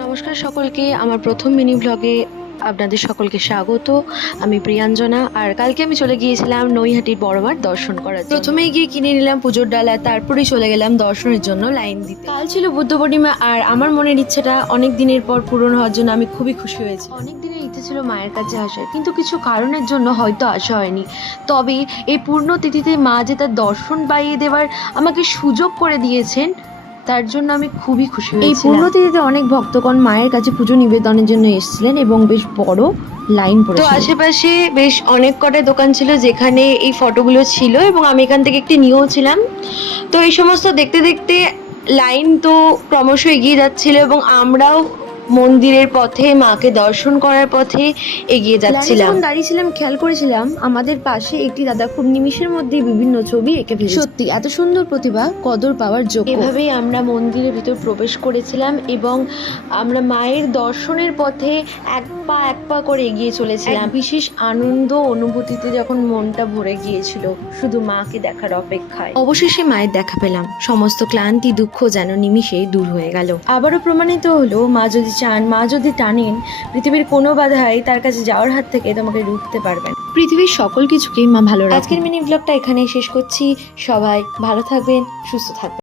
নমস্কার সকলকে, আমার প্রথম মিনি ব্লগে আপনাদের সকলকে স্বাগত। আমি প্রিয়াঞ্জনা। আর কালকে আমি চলে গিয়েছিলাম নৈহাটির বড় মাঠ দর্শন করার জন্য। প্রথমেই গিয়ে কিনে নিলাম পুজোর ডালা, তারপরেই চলে গেলাম দর্শনের জন্য লাইন দিতে। কাল ছিল বুদ্ধ পূর্ণিমা, আর আমার মনের ইচ্ছেটা অনেক দিনের পর পূরণ হওয়ার জন্য আমি খুবই খুশি হয়েছি। অনেক দিনের ইচ্ছে ছিল মায়ের কাছে আসার, কিন্তু কিছু কারণের জন্য হয়তো আসা হয়নি। তবে এই পূর্ণতিথিতে মা যে তার দর্শন পাইয়ে দেওয়ার আমাকে সুযোগ করে দিয়েছেন, তার জন্য আমি খুবই খুশি হয়েছিলাম। এই পূর্ণতিথিতে অনেক ভক্তগণ মায়ের কাছে পুজো নিবেদনের জন্য এসেছিলেন এবং বেশ বড় লাইন পড়েছিল। তো আশেপাশে বেশ অনেক কটা দোকান ছিল যেখানে এই ফটোগুলো ছিল, এবং আমি এখান থেকে একটি নিয়েও ছিলাম। তো এই সমস্ত দেখতে দেখতে লাইন তো ক্রমশ এগিয়ে যাচ্ছিল, এবং আমরাও মন্দিরের পথে, মাকে দর্শন করার পথে এগিয়ে যাচ্ছিলাম। যখন দাঁড়িয়েছিলাম খেয়াল করেছিলাম আমাদের পাশে একটি দাদা খুব নিমিষের মধ্যে বিভিন্ন ছবি এঁকে ফেলেছে। সত্যি এত সুন্দর প্রতিভা কদর পাওয়ার যোগ্য। এভাবেই আমরা মন্দিরের ভিতর প্রবেশ করেছিলাম, এবং আমরা মায়ের দর্শনের পথে এক পা করে এগিয়ে চলেছিলাম। বিশেষ আনন্দ অনুভূতিতে যখন মনটা ভরে গিয়েছিল শুধু মাকে দেখার অপেক্ষায়। অবশেষে মায়ের দেখা পেলাম, সমস্ত ক্লান্তি দুঃখ যেন নিমিষেই দূর হয়ে গেল। আবারও প্রমাণিত হলো, মা যদি চান, মা যদি টানেন, পৃথিবীর কোনো বাধাই তার কাছে যাওয়ার হাত থেকে তোমাকে রুখতে পারবেন। পৃথিবীর সকল কিছুকেই মা ভালো রাখে। আজকের মিনি ব্লগটা এখানেই শেষ করছি। সবাই ভালো থাকবেন, সুস্থ থাকবেন।